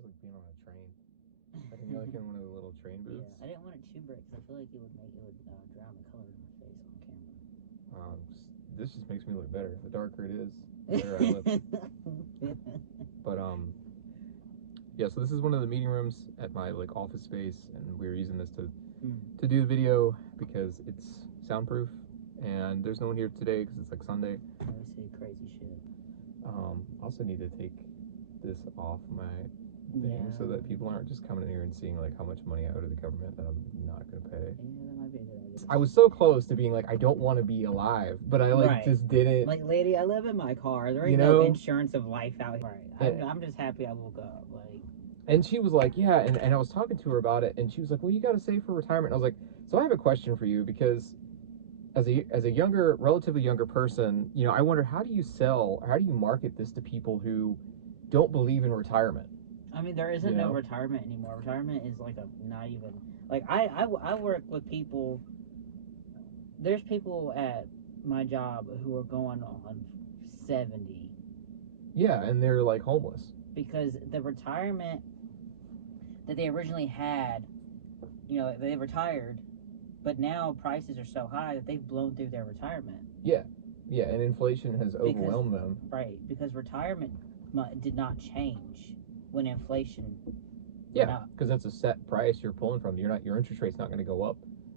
just like being on a train. Like, you're like in one of the little train booths. Yeah, I didn't want it too bright because I feel like it would drown the color in my face on camera. This just makes me look better. The darker it is, the better I look. But yeah. So this is one of the meeting rooms at my like office space, and we're using this to do the video because it's soundproof, and there's no one here today because it's like Sunday. I say crazy shit. Also need to take this off my thing so that people aren't just coming in here and seeing like how much money I owe to the government that I'm not gonna pay. Yeah, that might be a good idea. I was so close to being like, I don't want to be alive, but I like just didn't. Like, lady, I live in my car. There ain't no insurance of life out here. Right. I'm just happy I woke up. Like. And she was like, yeah, and I was talking to her about it, and she was like, well, you got to save for retirement. And I was like, so I have a question for you, because as a younger, relatively younger person, you know, I wonder, how do you market this to people who don't believe in retirement? I mean, there isn't no retirement anymore. Retirement is like not even, like, I work with people. There's people at my job who are going on 70. Yeah, and they're like homeless. Because the retirement that they originally had, you know, they retired, but now prices are so high that they've blown through their retirement. Yeah, and inflation has overwhelmed them. Right, because retirement did not change when inflation. Yeah, because that's a set price you're pulling from. Your interest rate's not going to go up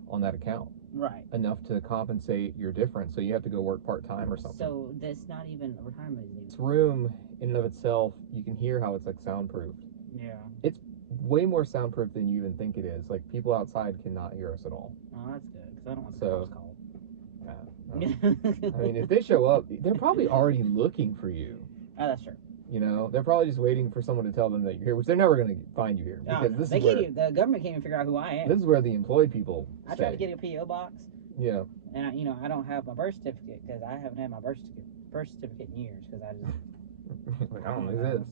on that account. Right. Enough to compensate your difference, so you have to go work part-time or something. So that's not even retirement. This room in and of itself, you can hear how it's like soundproofed. Yeah. It's way more soundproof than you even think it is. Like, people outside cannot hear us at all. Oh, that's good, because I don't want the cops called. I mean, if they show up, they're probably already looking for you. Oh, that's true. You know, they're probably just waiting for someone to tell them that you're here, which they're never going to find you here. Because this is where the government can't even figure out who I am. This is where the employed people I tried to get a P.O. box. Yeah. And, I don't have my birth certificate, because I haven't had my birth certificate in years, because I just... like, I don't exist.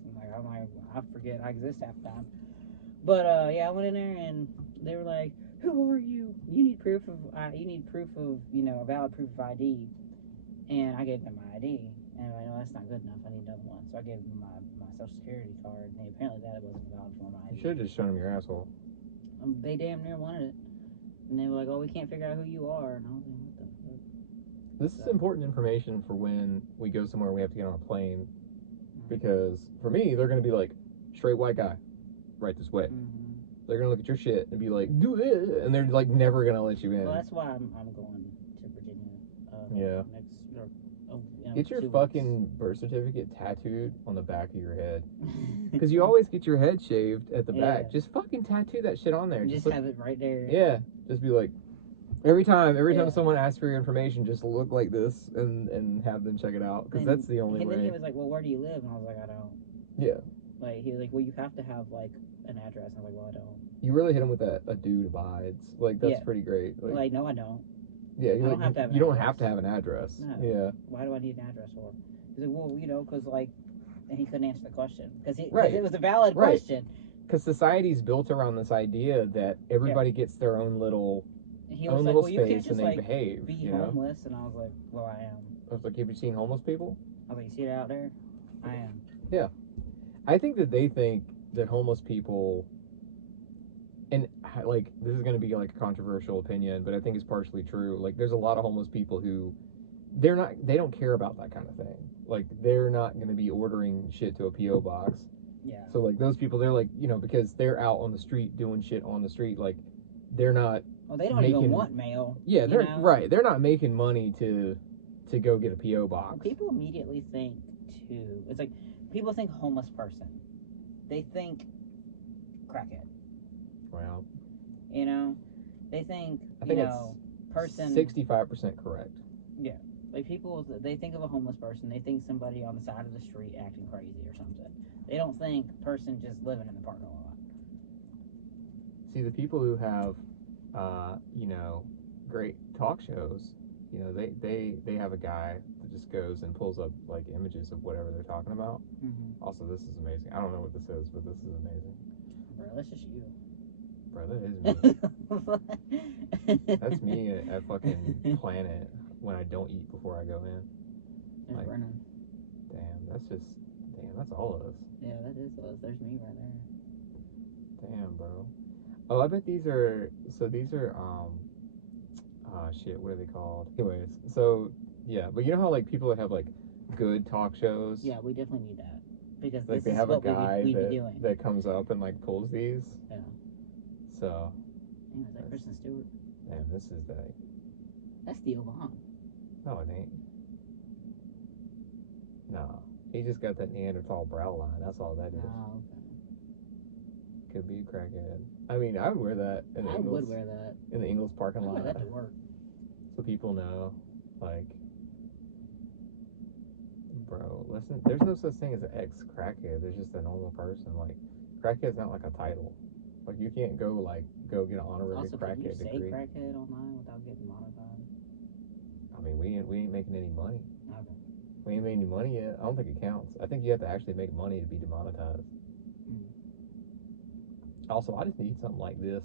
I forget I exist half the time. But, yeah, I went in there, and they were like, who are you? You need proof of, a valid proof of ID. And I gave them my ID. And I know that's not good enough. I need another one. So I gave them my social security card. And apparently that wasn't a valid form of ID. You should have just shown them your asshole. They damn near wanted it. And they were like, oh, we can't figure out who you are. And I was like, what the fuck? This is important information for when we go somewhere we have to get on a plane. Because for me, they're going to be like, straight white guy, right this way. They're going to look at your shit and be like, do it. And they're like never going to let you in. Well, that's why I'm going to Virginia. Get your fucking birth certificate tattooed on the back of your head. Because you always get your head shaved at the back. Just fucking tattoo that shit on there. Just have it right there. Yeah. Just be like, every time someone asks for your information, just look like this and have them check it out. Because that's the only way. And then he was like, well, where do you live? And I was like, I don't. Yeah. Like, he was like, well, you have to have, like, an address. And I was like, well, I don't. You really hit him with that, a dude abides. Like, that's pretty great. Like, no, I don't. Yeah, you don't have to have an address. No. Yeah. Why do I need an address for? He's like, well, because, like, and he couldn't answer the question. Because it was a valid question. Because society's built around this idea that everybody gets their own little space and they behave. Be homeless. And I was like, well, I am. I was like, have you seen homeless people? I was like, you see it out there? I am. Yeah. I think that they think that homeless people... And, like, this is going to be, like, a controversial opinion, but I think it's partially true. Like, there's a lot of homeless people who, they don't care about that kind of thing. Like, they're not going to be ordering shit to a P.O. box. Yeah. So, like, those people, they're, like, because they're out on the street doing shit on the street, like, they're not Well, they don't even want mail. Yeah, right. They're not making money to go get a P.O. box. People immediately think, too, it's like, people think homeless person. They think crackhead. Wow. They think, person... 65% correct. Yeah. Like, people, they think of a homeless person, they think somebody on the side of the street acting crazy or something. They don't think person just living in the parking lot. See, the people who have, great talk shows, they have a guy that just goes and pulls up, like, images of whatever they're talking about. Also, this is amazing. I don't know what this is, but this is amazing. Bro, that's just you. Bro, that is me. That's me at fucking Planet when I don't eat before I go in. Like, Brennan. that's all of us. Yeah, that is us. There's me right there. Damn, bro. Oh, I bet these are. So these are. Shit. What are they called? Anyways, so yeah, but you know how like people that have like good talk shows. Yeah, we definitely need that because Like this they is have a what guy we'd be doing. that comes up and like pulls these. Yeah. So. Damn, is that Kristen Stewart? Man, this is the. That's Theo Vaughn. No, it ain't. No, he just got that Neanderthal brow line. That's all that is. Oh, okay. Could be a crackhead. I mean, I would wear that in the Ingles. Would wear that in the Ingles parking I lot. wear that to work. So people know, like, bro, listen. There's no such thing as an ex-crackhead. There's just a normal person. Like, crackhead's not like a title. Like, you can't go get an honorary Also, crackhead can you degree. say crackhead online without getting monetized? I mean, we ain't making any money. Okay. We ain't made any money yet. I don't think it counts. I think you have to actually make money to be demonetized. Also, I just need something like this.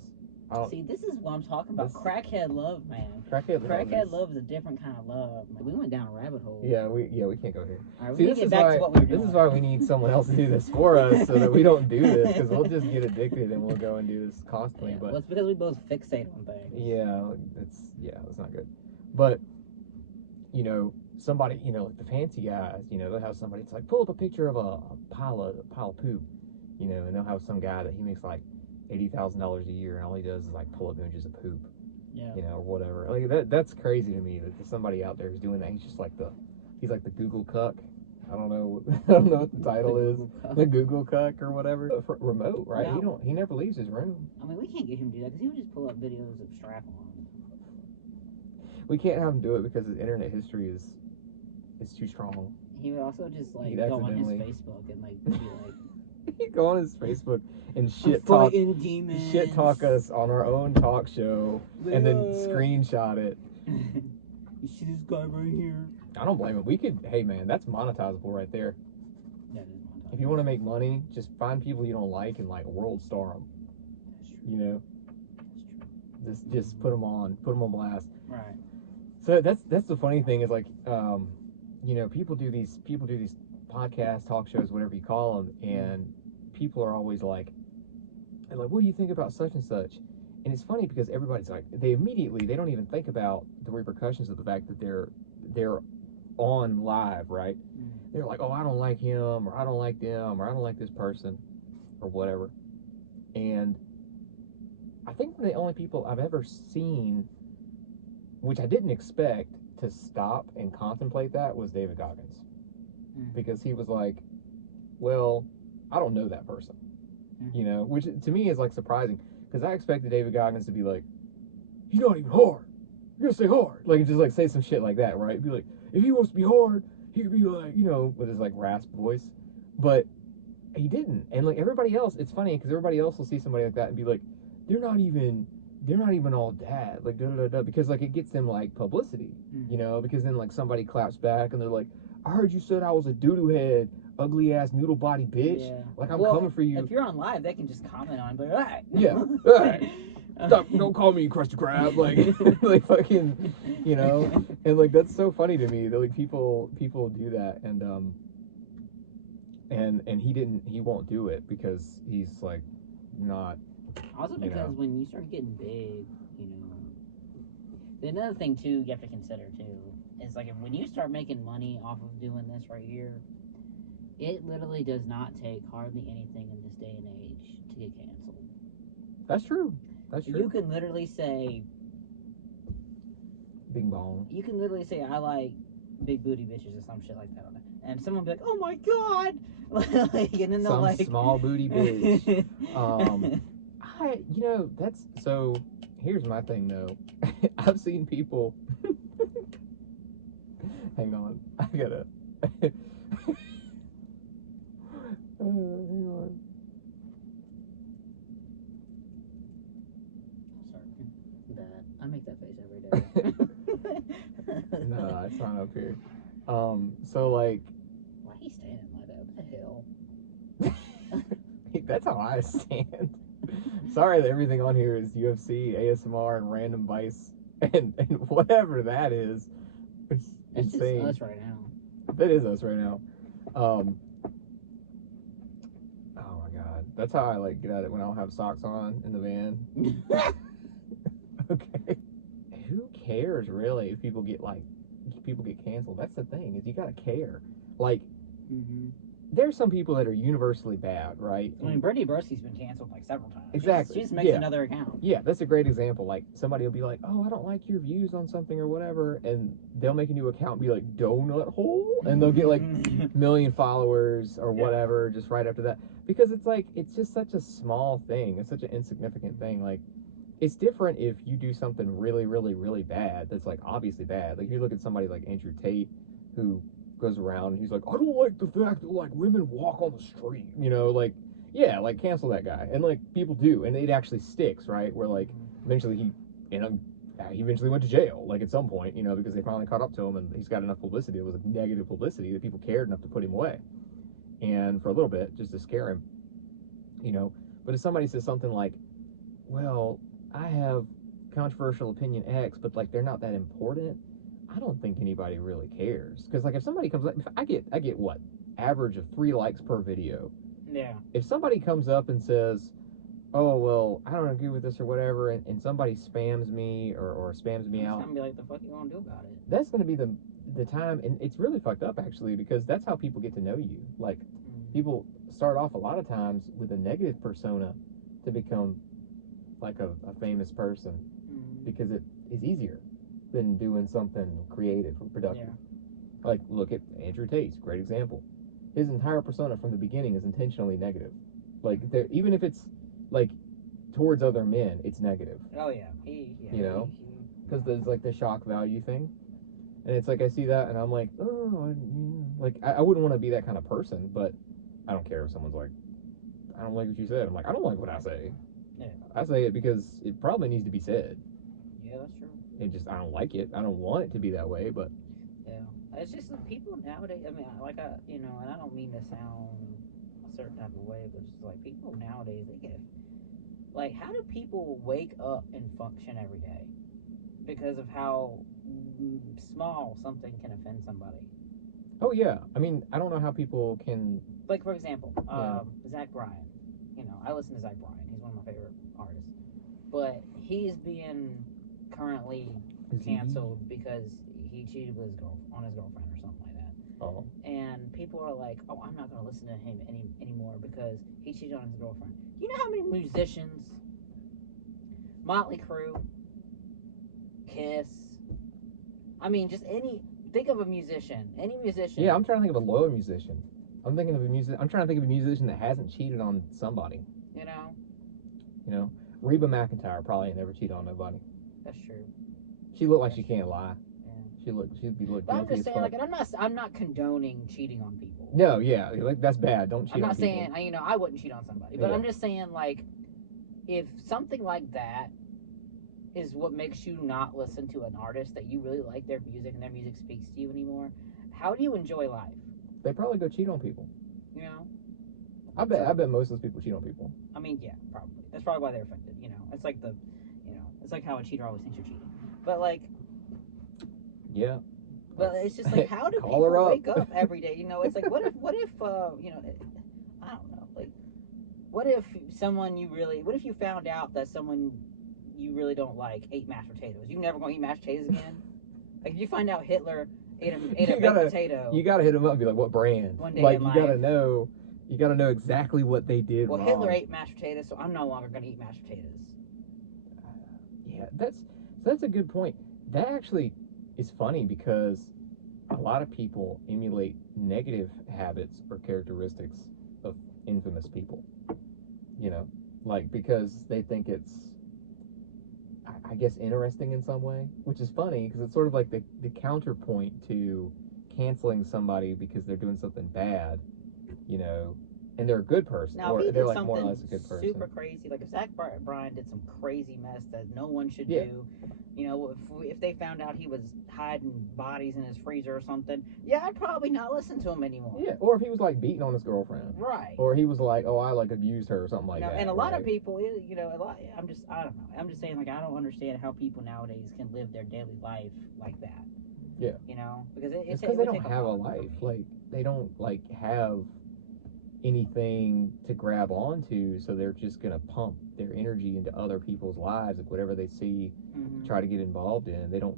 See, this is what I'm talking about. Crackhead love, man. Crackhead love is a different kind of love. Man, we went down a rabbit hole. Yeah, we can't go here. All right, See, we get back to what we were doing. This is why we need someone else to do this for us, so that we don't do this, because we'll just get addicted and we'll go and do this constantly. Yeah, but well, it's because we both fixate on things. Yeah, it's not good. But you know, somebody, you know, like the fancy guys, you know, they'll have somebody. It's like pull up a picture of a pile of poop, you know, and they'll have some guy that he makes like $80,000 a year, and all he does is like pull up images of poop, yeah, you know, or whatever. Like that's crazy to me that there's somebody out there who's doing that. He's like the Google cuck. I don't know what the title is. The Google cuck or whatever. Remote, right? No. He never leaves his room. I mean, we can't get him to do that because he would just pull up videos of strap-ons. We can't have him do it because his internet history is too strong. He would also just like go on his Facebook and like be like. He'd go on his Facebook and shit talk us on our own talk show and then screenshot it. You see this guy right here? I don't blame him. Hey man, that's monetizable right there. That is monetizable. If you want to make money, just find people you don't like and like world star them. That's true. You know, that's true. Just put them on blast. Right. So that's the funny thing is like, you know, people do these podcasts, talk shows, whatever you call them, and people are always like, what do you think about such and such? And it's funny because everybody's like, they don't even think about the repercussions of the fact that they're on live, right? They're like, oh, I don't like him, or I don't like them, or I don't like this person, or whatever. And I think one of the only people I've ever seen, which I didn't expect to stop and contemplate that, was David Goggins. Because he was like, well, I don't know that person. You know, which to me is like surprising, because I expected David Goggins to be like, he's not even hard. You're gonna say hard. Like, just like say some shit like that, right? Be like, if he wants to be hard, he could be like, you know, with his like rasp voice. But he didn't. And like everybody else, it's funny because everybody else will see somebody like that and be like, they're not even all that, like da da da, because like it gets them like publicity, you know, because then like somebody claps back and they're like, I heard you said I was a doodoo head, ugly ass noodle body bitch. Yeah. Like I'm coming for you. If you're on live, they can just comment on it, but alright. Yeah. Alright. Stop, don't call me Krusty Krab, like like fucking, you know. And like that's so funny to me that like people do that, and he won't do it because he's like not. Also because when you start getting big, you know, another thing too you have to consider too is like when you start making money off of doing this right here, it literally does not take hardly anything in this day and age to get canceled. That's true. You can literally say Bing bong. You can literally say I like big booty bitches or some shit like that on it, and someone will be like, oh my god. Like, and then they'll some like small booty bitch. You know, that's so. Here's my thing though. I've seen people. Hang on, I gotta. Hang on. Sorry, I make that face every day. No, it's not up here. So like. Why are you standing like that? What the hell? That's how I stand. Sorry that everything on here is UFC, ASMR, and random vice, and whatever that is. It's insane. Just us right now. That is us right now. Oh my god. God, that's how I like get at it when I don't have socks on in the van. Okay. Who cares really if people get canceled? That's the thing, is you gotta care. Like, there's some people that are universally bad, right? I mean, Brittany Broski's been canceled like several times. Exactly. She just makes another account. Yeah, that's a great example. Like, somebody will be like, oh, I don't like your views on something or whatever, and they'll make a new account and be like, donut hole, and they'll get like a million followers or whatever just right after that. Because it's like, it's just such a small thing. It's such an insignificant thing. Like, it's different if you do something really, really, really bad that's like obviously bad. Like, you look at somebody like Andrew Tate, who goes around and he's like, I don't like the fact that like women walk on the street, you know, like, yeah, like, cancel that guy. And like, people do, and it actually sticks, right? Where like eventually he eventually went to jail, like, at some point, you know, because they finally caught up to him and he's got enough publicity. It was like negative publicity that people cared enough to put him away, and for a little bit, just to scare him, you know. But if somebody says something like, well, I have controversial opinion X, but like, they're not that important, I don't think anybody really cares. Because like, if somebody comes up, I get what, average of 3 likes per video. Yeah. If somebody comes up and says, oh, well, I don't agree with this or whatever, and somebody spams me or spams me out, I'm gonna be like, the fuck you gonna do about it? that's gonna be the time, and it's really fucked up actually, because that's how people get to know you. Like, people start off a lot of times with a negative persona to become like a famous person, because it is easier than doing something creative or productive. Yeah. Like, look at Andrew Tate, great example. His entire persona from the beginning is intentionally negative. Like, even if it's like towards other men, it's negative. Oh yeah, you know, because there's like the shock value thing, and it's like, I see that and I'm like, oh, like, I wouldn't want to be that kind of person, but I don't care if someone's like, I don't like what you said. I'm like, I don't like what I say. Yeah. I say it because it probably needs to be said. Yeah, that's true. It just, I don't like it. I don't want it to be that way, but yeah, it's just the people nowadays. I mean, like, you know, and I don't mean to sound a certain type of way, but just like, people nowadays, they get, like, how do people wake up and function every day because of how small something can offend somebody? Oh yeah, I mean, I don't know how people can. Like, for example, Zach Bryan. You know, I listen to Zach Bryan. He's one of my favorite artists, but he's being currently canceled because he cheated with his girlfriend or something like that. Oh. And people are like, oh, I'm not going to listen to him anymore because he cheated on his girlfriend. You know how many musicians, Motley Crue, Kiss, I mean, just think of a musician, any musician. Yeah, I'm trying to think of a loyal musician. I'm trying to think of a musician that hasn't cheated on somebody. You know, Reba McEntire probably ain't never cheated on nobody. That's true. She looked like she can't lie. Yeah. She'd be looked guilty. But I'm just saying, like, and I'm not condoning cheating on people. No, yeah, like, that's bad. Don't cheat on people. I'm not saying, you know, I wouldn't cheat on somebody, but I'm just saying, like, if something like that is what makes you not listen to an artist that you really like their music and their music speaks to you anymore, how do you enjoy life? They probably go cheat on people. You know? I bet most of those people cheat on people. I mean, yeah, probably. That's probably why they're offended, you know? It's like it's like how a cheater always thinks you're cheating. But, like... Yeah. But it's just like, how do people wake up every day? You know, it's like, what if you know, I don't know, like, what if you found out that someone you really don't like ate mashed potatoes? You never gonna eat mashed potatoes again? Like, if you find out Hitler ate a baked potato, you gotta hit him up and be like, what brand? One day like, in you life. gotta know exactly what they did wrong. Hitler ate mashed potatoes, so I'm no longer gonna eat mashed potatoes. Yeah, that's a good point. That actually is funny, because a lot of people emulate negative habits or characteristics of infamous people. You know, like, because they think it's, I guess, interesting in some way, which is funny because it's sort of like the counterpoint to canceling somebody because they're doing something bad, you know, and they're a good person, now, or they're like more or less a good person. Super crazy, like if Zach Bryan did some crazy mess that no one should do, you know, if they found out he was hiding bodies in his freezer or something, yeah, I'd probably not listen to him anymore. Yeah, or if he was like beating on his girlfriend, right? Or he was like, oh, I like abused her or something like that. And a lot of people, you know, I don't know. I'm just saying, like, I don't understand how people nowadays can live their daily life like that. Yeah. You know, because it's because they don't have a life. Like, they don't like have anything to grab onto, so they're just gonna pump their energy into other people's lives, like whatever they see, try to get involved in. They don't,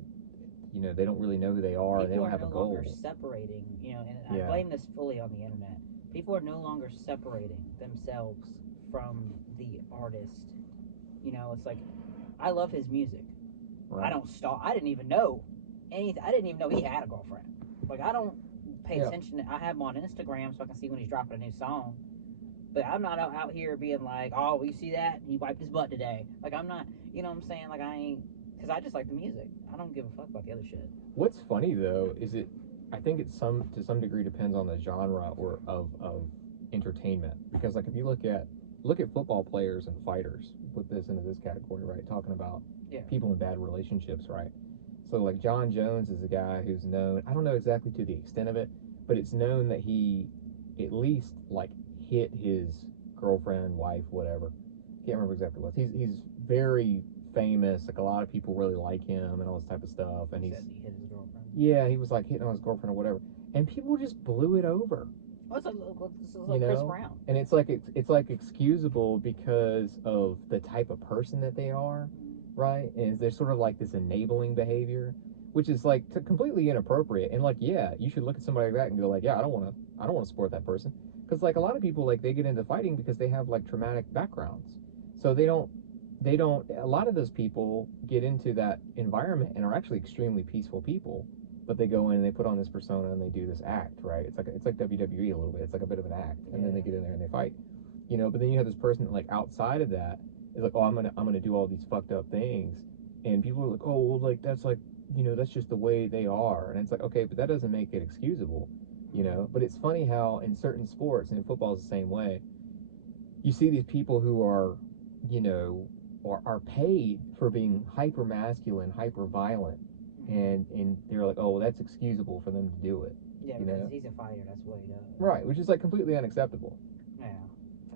they don't really know who they are. People They don't are have a no goal. longer separating, and I Yeah. blame this fully on the internet. People are no longer separating themselves from the artist. It's like, I love his music. Right. I don't stalk. I didn't even know anything. I didn't even know he had a girlfriend. Like, I don't pay attention. I have him on Instagram so I can see when he's dropping a new song. But I'm not out here being like, oh, you see that? He wiped his butt today. Like, I'm not, you know what I'm saying? Like, I ain't, because I just like the music. I don't give a fuck about the other shit. What's funny though is I think it to some degree depends on the genre or of entertainment, because like if you look at football players and fighters, put this into this category, right? Talking about people in bad relationships, right? So like John Jones is a guy who's known, I don't know exactly to the extent of it, but it's known that he at least like hit his girlfriend, wife, whatever. Can't remember exactly what. He's very famous. Like a lot of people really like him and all this type of stuff. And he said he hit his girlfriend. Yeah, he was like hitting on his girlfriend or whatever, and people just blew it over. Well, it's like Chris Brown. And it's like excusable because of the type of person that they are, right? And there's sort of like this enabling behavior, which is like completely inappropriate. And like, yeah, you should look at somebody like that and go like, yeah, I don't want to support that person, because like a lot of people, like they get into fighting because they have like traumatic backgrounds, so they don't. A lot of those people get into that environment and are actually extremely peaceful people, but they go in and they put on this persona and they do this act, right? It's like WWE a little bit. It's like a bit of an act, and then they get in there and they fight, But then you have this person that, like, outside of that is like, oh, I'm gonna do all these fucked up things, and people are like, oh, well, like that's like, that's just the way they are, and it's like, okay, but that doesn't make it excusable, But it's funny how in certain sports, and football is the same way, you see these people who are, or are paid for being hyper masculine, hyper violent, and they're like, oh, well, that's excusable for them to do it. Yeah, because he's a fighter, that's what he does. Right, which is like completely unacceptable. Yeah.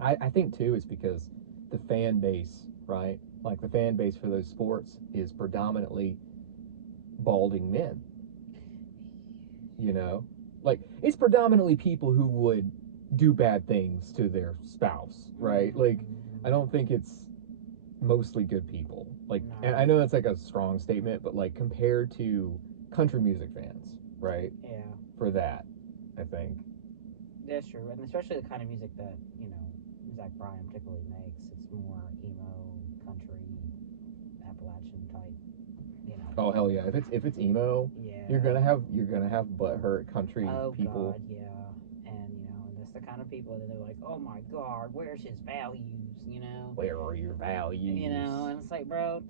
I think too it's because the fan base, right? Like the fan base for those sports is predominantly balding men. Like it's predominantly people who would do bad things to their spouse, right? Like I don't think it's mostly good people. Like, no. And I know that's like a strong statement, but like compared to country music fans, right? Yeah. For that, I think. That's true, and especially the kind of music that Zach Bryan particularly makes. It's more emo, country, Appalachian type. Oh hell yeah! If it's emo, you're gonna have butthurt country people. God, yeah. And that's the kind of people that they're like, oh my God, where's his values? Where are your values? And it's like, bro.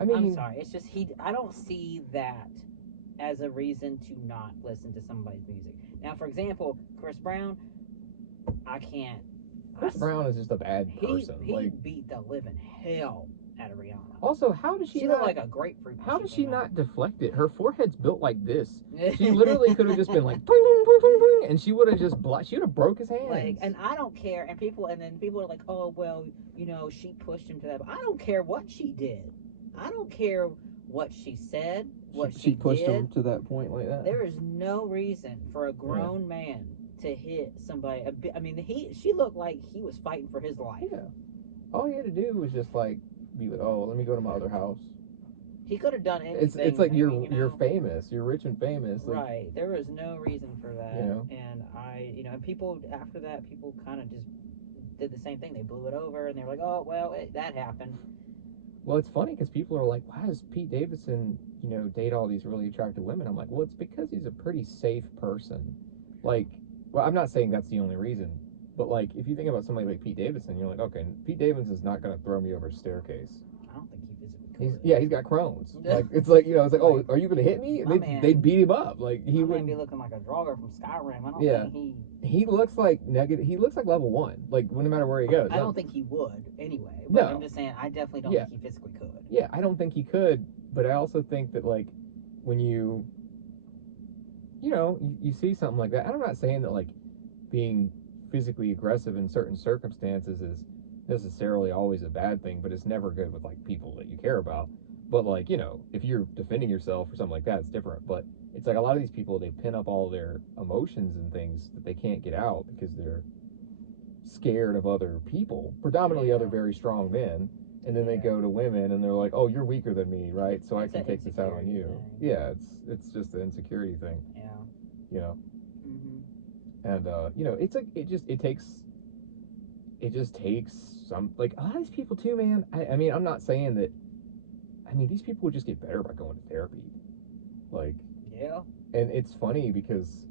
I mean, I'm sorry. It's just I don't see that as a reason to not listen to somebody's music. Now, for example, Chris Brown, I can't. Chris Brown is just a bad person. He beat the living hell out of Rihanna. Also, how does she? She looked like a grapefruit. How does she not deflect it? Her forehead's built like this. She literally could have just been like, boing, boing, boing, boing, boing, and she would have just she would have broke his hands. Like, and I don't care. And people are like, oh well, she pushed him to that. But I don't care what she did. I don't care what she said. What she pushed did. him to that point like that. There is no reason for a grown man to hit somebody. I mean, she looked like he was fighting for his life. Yeah. All he had to do was just like be like, oh, let me go to my other house. He could have done anything. It's like you're famous. You're rich and famous. Like, right. There was no reason for that. And and people after that, people kind of just did the same thing. They blew it over and they were like, oh well, that happened. Well, it's funny because people are like, why does Pete Davidson, date all these really attractive women? I'm like, well, it's because he's a pretty safe person. Like, well, I'm not saying that's the only reason, but like, if you think about somebody like Pete Davidson, you're like, okay, Pete Davidson's not going to throw me over a staircase. I don't think he physically could. He's got Crohn's. Like, it's like, it's like, oh, are you going to hit me? They'd beat him up. Like, he would be looking like a Draugr from Skyrim. I don't think he looks like he looks like level 1. Like, no matter where he goes. I don't think he would anyway. But I'm just saying, I definitely don't think he physically could. Yeah, I don't think he could. But I also think that, like, when you see something like that, and I'm not saying that, like, being physically aggressive in certain circumstances is necessarily always a bad thing, but it's never good with, like, people that you care about. But like, you know, if you're defending yourself or something like that, it's different. But it's like a lot of these people, they pin up all their emotions and things that they can't get out because they're scared of other people, predominantly other very strong men. And then they go to women and they're like, "Oh, you're weaker than me, right? So It's I can take this out on you." thing. Yeah, it's just an insecurity thing. Yeah. You know. Mm-hmm. And you know, it's like it just takes some, like, a lot of these people too, man. I mean, I'm not saying that. I mean, these people would just get better by going to therapy. Like, yeah. And it's funny because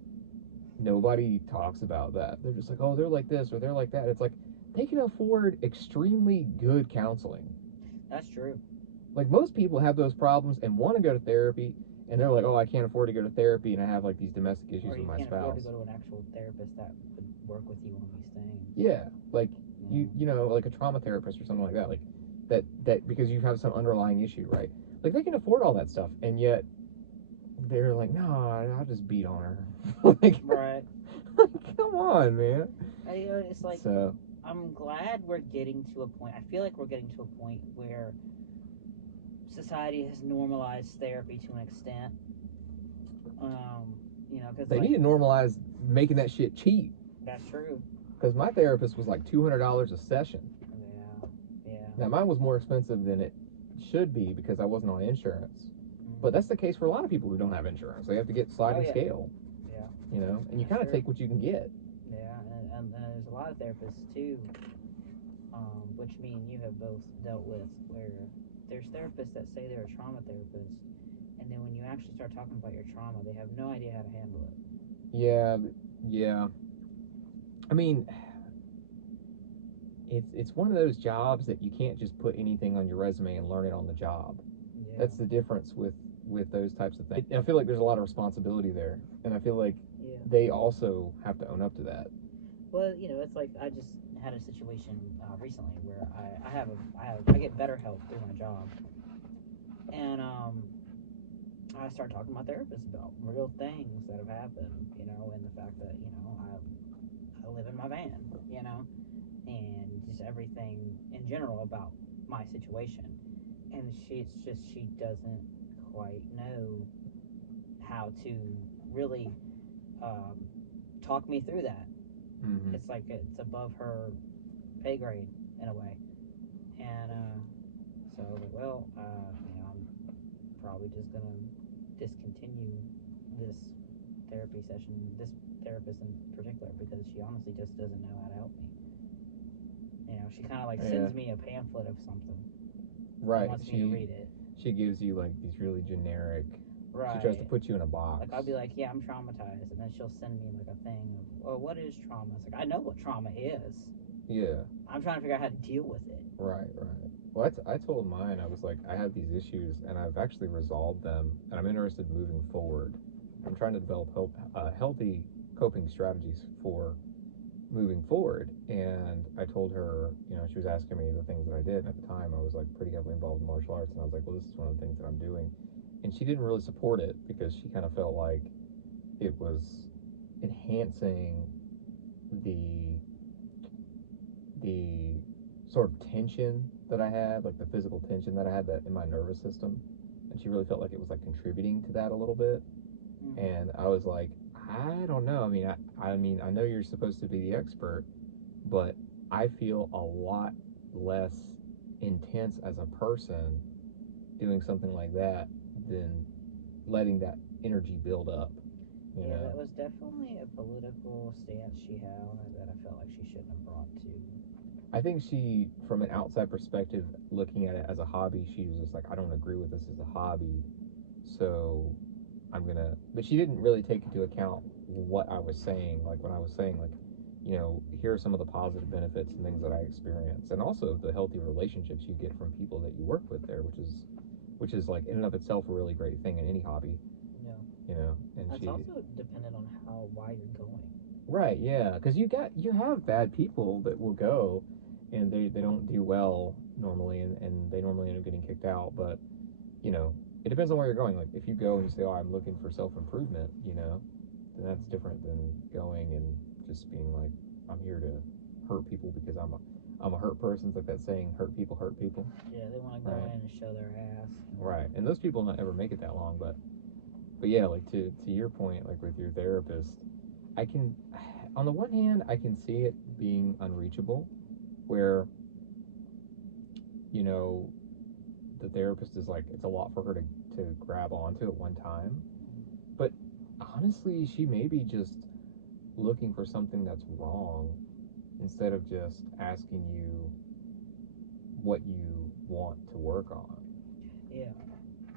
nobody talks about that. They're just like, oh, they're like this or they're like that. It's like they can afford extremely good counseling. That's true. Like, most people have those problems and want to go to therapy, and they're like, oh, I can't afford to go to therapy, and I have like these domestic issues with my spouse. Or you can't afford to go to an actual therapist that would work with you on these things. Yeah, like you know, like a trauma therapist or something like that. Like that because you have some underlying issue, right? Like, they can afford all that stuff, and yet they're like, no, I'll just beat on her. Like, right. Come on, man. It's like, so I'm glad we're getting to a point. I feel like we're getting to a point where society has normalized therapy to an extent. You know, because they need to normalize making that shit cheap. That's true. Because my therapist was like $200 a session. Yeah. Now, mine was more expensive than it should be because I wasn't on insurance. But that's the case for a lot of people who don't have insurance. They have to get sliding scale. Yeah. You know, and you kind of take what you can get. Yeah, and there's a lot of therapists too, which me and you have both dealt with, where there's therapists that say they're a trauma therapist, and then when you actually start talking about your trauma, they have no idea how to handle it. Yeah. I mean, it's one of those jobs that you can't just put anything on your resume and learn it on the job. Yeah. That's the difference with those types of things. I feel like there's a lot of responsibility there, and I feel like they also have to own up to that. Well, you know, it's like I just had a situation recently where I get better help through my job, and I started talking to my therapist about real things that have happened, you know, and the fact that, you know, I live in my van, you know, and just everything in general about my situation. And she doesn't quite know how to really talk me through that. Mm-hmm. It's like it's above her pay grade in a way. And so, well, you know, I'm probably just gonna discontinue this therapy session, this therapist in particular, because she honestly just doesn't know how to help me. You know, she kind of like sends me a pamphlet of something. Right. Wants me to read it. She gives you like these really generic. Right. She tries to put you in a box. Like, I'll be like, yeah, I'm traumatized, and then she'll send me like a thing of, well, what is trauma? It's like, I know what trauma is. Yeah. I'm trying to figure out how to deal with it. Right. Well, I told mine, I was like, I have these issues, and I've actually resolved them, and I'm interested in moving forward. I'm trying to develop healthy coping strategies for moving forward. And I told her, you know, she was asking me the things that I did, and at the time I was like pretty heavily involved in martial arts, and I was like, well, this is one of the things that I'm doing. And she didn't really support it because she kind of felt like it was enhancing the sort of tension that I had, like the physical tension that I had that in my nervous system. And she really felt like it was like contributing to that a little bit. Mm-hmm. And I was like, I don't know. I mean, I know you're supposed to be the expert, but I feel a lot less intense as a person doing something like that than letting that energy build up. You know? That was definitely a political stance she had that I felt like she shouldn't have brought to. I think she, from an outside perspective, looking at it as a hobby, she was just like, I don't agree with this as a hobby, so but she didn't really take into account what I was saying, like when I was saying, like, you know, here are some of the positive benefits and things that I experience, and also the healthy relationships you get from people that you work with there, which is like in and of itself a really great thing in any hobby. Yeah. You know, and it's also dependent on why you're going. Right, yeah, because you have bad people that will go, and they don't do well normally, and they normally end up getting kicked out. But, you know, it depends on where you're going. Like, if you go and you say, oh, I'm looking for self-improvement, you know, then that's different than going and just being like, I'm here to hurt people because I'm a hurt person. It's like that saying, hurt people hurt people. Yeah, they want to go in and show their ass. Right. And those people don't ever make it that long, but yeah, like to your point, like with your therapist, I can, on the one hand, I can see it being unreachable, where, you know, the therapist is like, it's a lot for her to grab onto at one time. But honestly, she may be just looking for something that's wrong instead of just asking you what you want to work on. Yeah.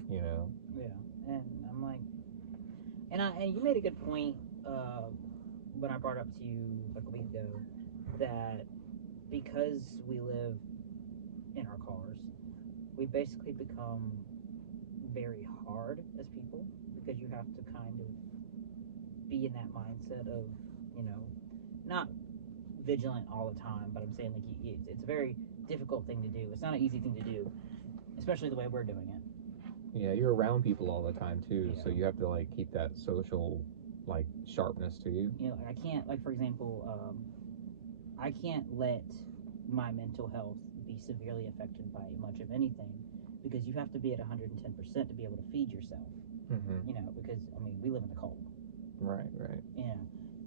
You know? Yeah. And I'm like, and you made a good point when I brought up to you like a week ago that because we live in our cars, we basically become very hard as people because you have to kind of be in that mindset of, you know, not vigilant all the time, but I'm saying like it's a very difficult thing to do. It's not an easy thing to do, especially the way we're doing it. Yeah, you're around people all the time too, Yeah. so you have to like keep that social like sharpness to you. You know, I can't, like, for example, I can't let my mental health be severely affected by much of anything because you have to be at 110% to be able to feed yourself. Mm-hmm. You know, because I mean we live in the cold. Right, right. Yeah.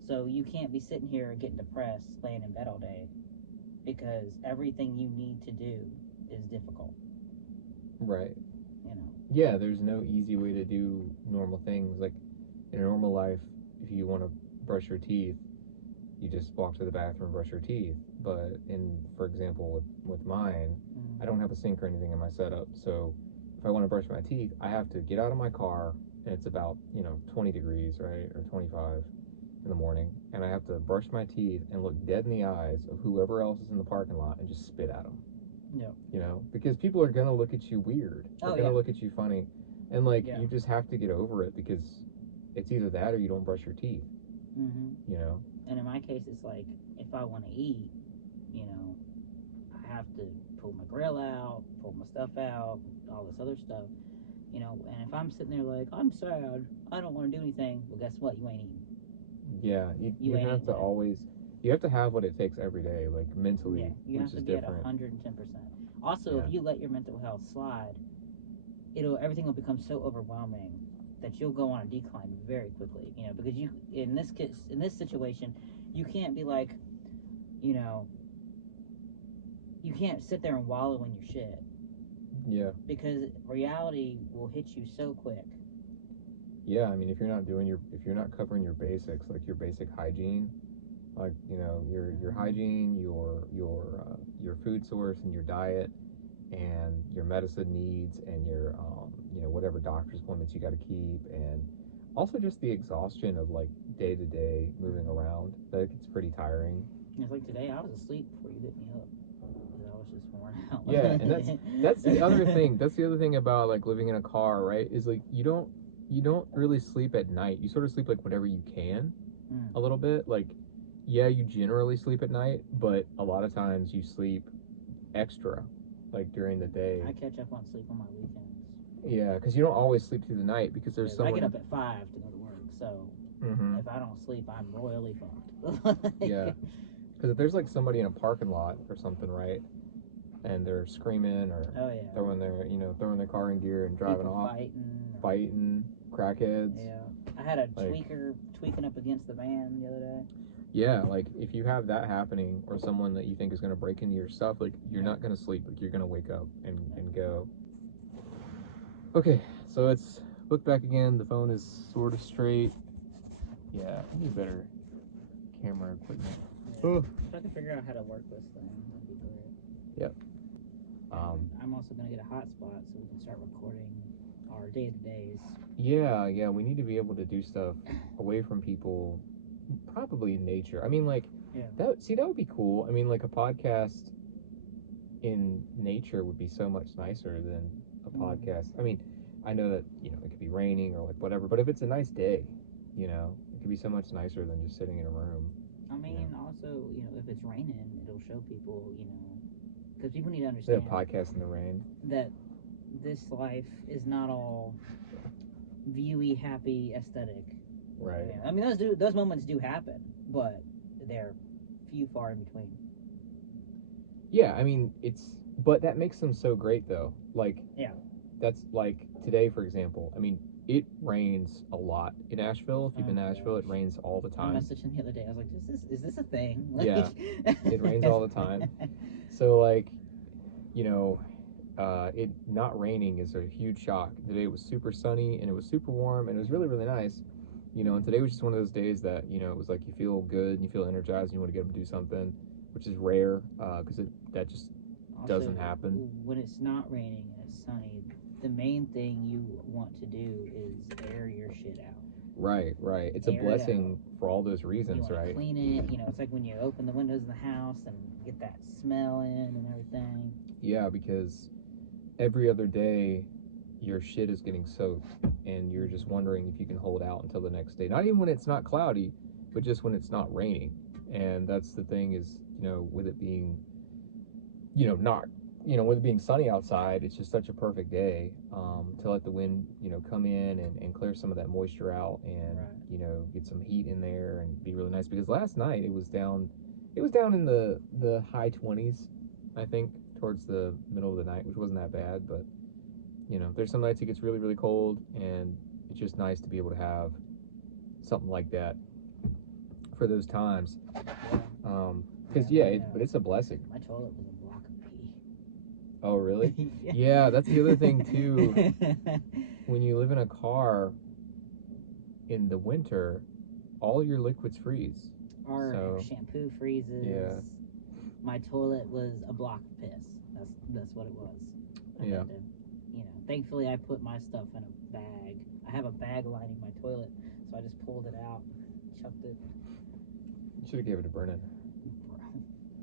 So you can't be sitting here getting depressed, laying in bed all day, because everything you need to do is difficult. Right. You know. Yeah, there's no easy way to do normal things. Like in a normal life, if you want to brush your teeth, you just walk to the bathroom, brush your teeth. But for example, with mine, I don't have a sink or anything in my setup. So if I want to brush my teeth, I have to get out of my car, and it's about 20 degrees, right, or 25 in the morning, and I have to brush my teeth and look dead in the eyes of whoever else is in the parking lot and just spit at them. Yeah. You know, because people are gonna look at you weird. They're gonna look at you funny, and like you just have to get over it because it's either that or you don't brush your teeth. Mm-hmm. You know. And in my case, it's like if I want to eat, you know, I have to pull my grill out, pull my stuff out, all this other stuff, you know. And if I'm sitting there like I'm sad, I don't want to do anything. Well, guess what? You ain't eating. Yeah, you have to always. You have to have what it takes every day, like mentally, yeah, you which have to is be different. At 110%. Also, if you let your mental health slide, everything will become so overwhelming that you'll go on a decline very quickly. You know, because you in this situation, you can't be like, you know, you can't sit there and wallow in your shit. Yeah. Because reality will hit you so quick. Yeah, I mean, if you're not covering your basics, like your basic hygiene, like your hygiene, your food source and your diet, and your medicine needs, and your whatever doctor's appointments you got to keep, and also just the exhaustion of like day to day moving around, that gets pretty tiring. It's like today I was asleep before you hit me up. I was just worn out. Yeah, and that's the other thing. That's the other thing about like living in a car, right? Is like you don't really sleep at night. You sort of sleep like whenever you can, a little bit. Like, yeah, you generally sleep at night, but a lot of times you sleep extra, like during the day. I catch up on sleep on my weekends. Yeah, because you don't always sleep through the night because there's someone. I get up at 5 to go to work, so if I don't sleep, I'm royally fucked. Yeah, because if there's like somebody in a parking lot or something, right, and they're screaming or throwing their car in gear and driving people off, fighting, crackheads. Yeah, I had a tweaker tweaking up against the van the other day. Yeah, like if you have that happening, or someone that you think is going to break into your stuff, like you're not going to sleep, like you're going to wake up and go. Okay, so let's look back again. The phone is sort of straight. Yeah, I need better camera equipment. Yeah. If I can figure out how to work this thing, that'd be great. Yep. I'm also going to get a hotspot so we can start recording our day-to-days. Yeah, we need to be able to do stuff away from people, probably nature. I mean, like, that would be cool. I mean, like a podcast in nature would be so much nicer than a podcast. I mean, I know that, it could be raining or like whatever, but if it's a nice day, it could be so much nicer than just sitting in a room. I mean, also, if it's raining, it'll show people, because people need to understand. Yeah, podcast in the rain. That this life is not all viewy, happy, aesthetic. Right. I mean, those moments do happen, but they're few, far in between. Yeah, I mean, but that makes them so great though. Like, Yeah. that's like today, for example. I mean, it rains a lot in Asheville. If you've been to Asheville, it rains all the I time. messaged him the other day. I was like, is this a thing? Yeah, it rains all the time. So like, it not raining is a huge shock. Today it was super sunny and it was super warm and it was really really nice. And today was just one of those days that it was like you feel good and you feel energized and you want to get up and do something, which is rare because that just Also, doesn't happen. when it's not raining and it's sunny, the main thing you want to do is air your shit out. Right. It's a Air it blessing for all those You reasons, want to right? clean it. It's like when you open the windows in the house and get that smell in and everything. Yeah, because every other day your shit is getting soaked and you're just wondering if you can hold out until the next day. Not even when it's not cloudy, but just when it's not raining. And that's the thing is, with it being, not, with it being sunny outside, it's just such a perfect day to let the wind, come in and clear some of that moisture out and, Right. Get some heat in there and be really nice. Because last night it was down in the high 20s, I think, towards the middle of the night, which wasn't that bad, but there's some nights it gets really, really cold, and it's just nice to be able to have something like that for those times. Because but it's a blessing. My toilet was a block of pee. Oh, really? Yeah, that's the other thing too. When you live in a car in the winter, all your liquids freeze. Our shampoo freezes. Yeah. My toilet was a block of piss. That's what it was. I had to, thankfully I put my stuff in a bag. I have a bag lining my toilet, so I just pulled it out, chucked it. You should have gave it to Brennan.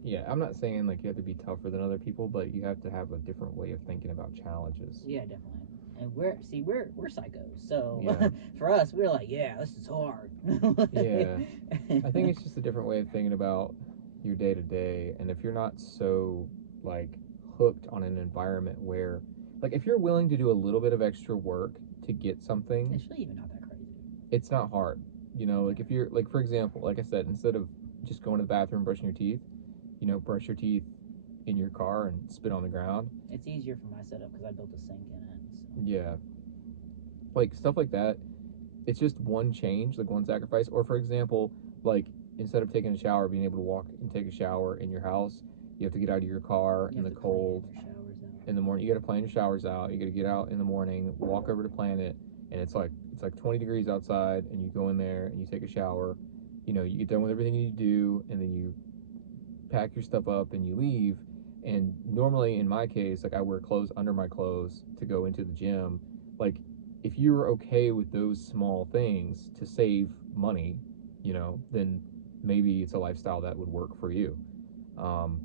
Yeah, I'm not saying like you have to be tougher than other people, but you have to have a different way of thinking about challenges. Yeah, definitely. And we're psychos, so Yeah. for us, we're like, yeah, this is hard. Yeah, I think it's just a different way of thinking about your day to day, and if you're not so like hooked on an environment where, like, if you're willing to do a little bit of extra work to get something, it's really even not that crazy. It's not hard, like if you're like, for example, like I said, instead of just going to the bathroom and brushing your teeth, brush your teeth in your car and spit on the ground. It's easier for my setup because I built a sink in it. So. Yeah, like stuff like that. It's just one change, like one sacrifice. Or for example, like instead of taking a shower, being able to walk and take a shower in your house, you have to get out of your car in the cold in the morning. You got to plan your showers out. You got to get out in the morning, walk over to Planet, and it's like 20 degrees outside, and you go in there and you take a shower. You get done with everything you need to do, and then you pack your stuff up and you leave. And normally in my case, like I wear clothes under my clothes to go into the gym. Like if you're okay with those small things to save money, then maybe it's a lifestyle that would work for you. And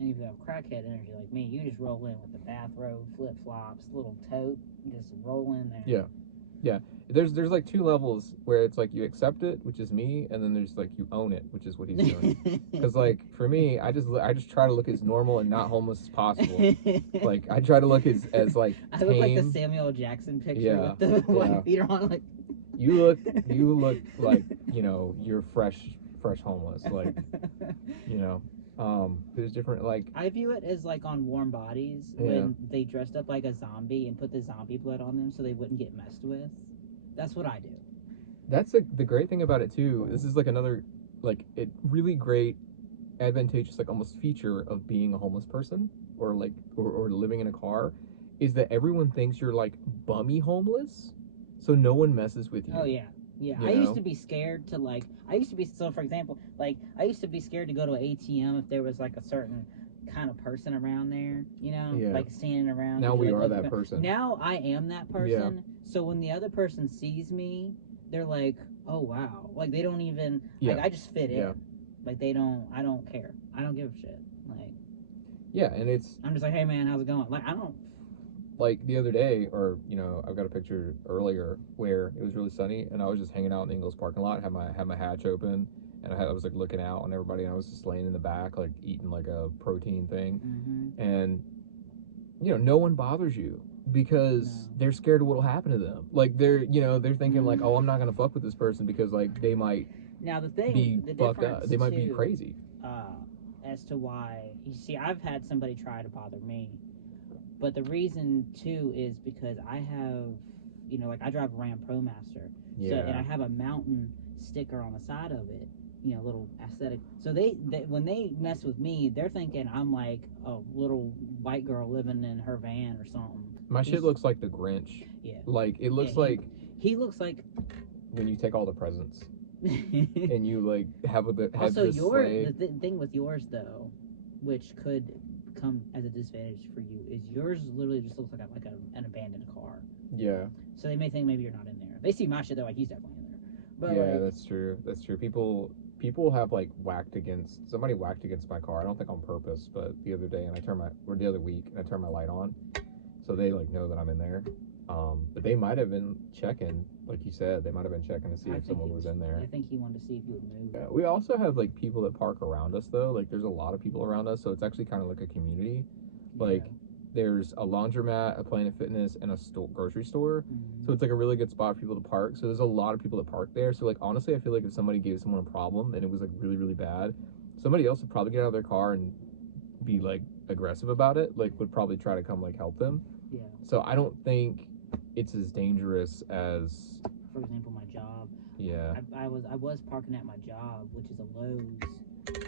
if you have crackhead energy like me, you just roll in with the bathrobe, flip flops, little tote, just roll in there. Yeah. There's like two levels where it's like you accept it, which is me, and then there's like you own it, which is what he's doing. Because like for me, I just try to look as normal and not homeless as possible. Like I try to look as like tame. I look like the Samuel Jackson picture with the white beater on. Like you look like you're fresh homeless. Like there's different like. I view it as like on Warm Bodies when they dressed up like a zombie and put the zombie blood on them so they wouldn't get messed with. That's what I do. That's the great thing about it too. This is like another like it really great advantageous like almost feature of being a homeless person or like or living in a car is that everyone thinks you're like bummy homeless, so no one messes with you. Oh yeah. I used to be scared to like. So for example, like I used to be scared to go to an ATM if there was like a certain kind of person around there, like standing around. Now we are that person. Now I am that person. Yeah. So when the other person sees me, they're like, "Oh wow!" Like they don't even. Like I just fit in. Like they don't. I don't care. I don't give a shit. Like. Yeah, and I'm just like, "Hey man, how's it going?" Like I don't. Like the other day, or I've got a picture earlier where it was really sunny, and I was just hanging out in the Ingles parking lot, had my hatch open, and I was like looking out on everybody, and I was just laying in the back, like eating like a protein thing, and no one bothers you because they're scared of what'll happen to them. Like they're thinking like, oh, I'm not gonna fuck with this person because like they might now the thing be the fucked up, they might be too, crazy. as to why. You see, I've had somebody try to bother me, but the reason too is because I have, like I drive a Ram ProMaster, so and I have a mountain sticker on the side of it, little aesthetic. So they when they mess with me, they're thinking I'm like a little white girl living in her van or something. My shit looks like the Grinch. Yeah. Like it looks he looks like when you take all the presents and you like have also this sleigh. The thing with yours though, which could come as a disadvantage for you, is yours literally just looks like an abandoned car. Yeah. So they may think maybe you're not in there. They see my shit, they're like, he's definitely in there. But yeah, that's true. That's true. People have like somebody whacked against my car. I don't think on purpose, but the other day, and the other week, and I turned my light on, so they like know that I'm in there. But they might have been checking, like you said, they might have been checking to see if someone was in there. I think he wanted to see if you would move. Yeah, we also have like people that park around us though. Like there's a lot of people around us, so it's actually kind of like a community. Like there's a laundromat, a Planet Fitness, and a grocery store. Mm-hmm. So it's like a really good spot for people to park. So there's a lot of people that park there. So like honestly, I feel like if somebody gave someone a problem and it was like really, really bad, somebody else would probably get out of their car and be like aggressive about it. Like would probably try to come like help them. Yeah. So I don't think it's as dangerous as, for example, my job. Yeah. I was parking at my job, which is a Lowe's,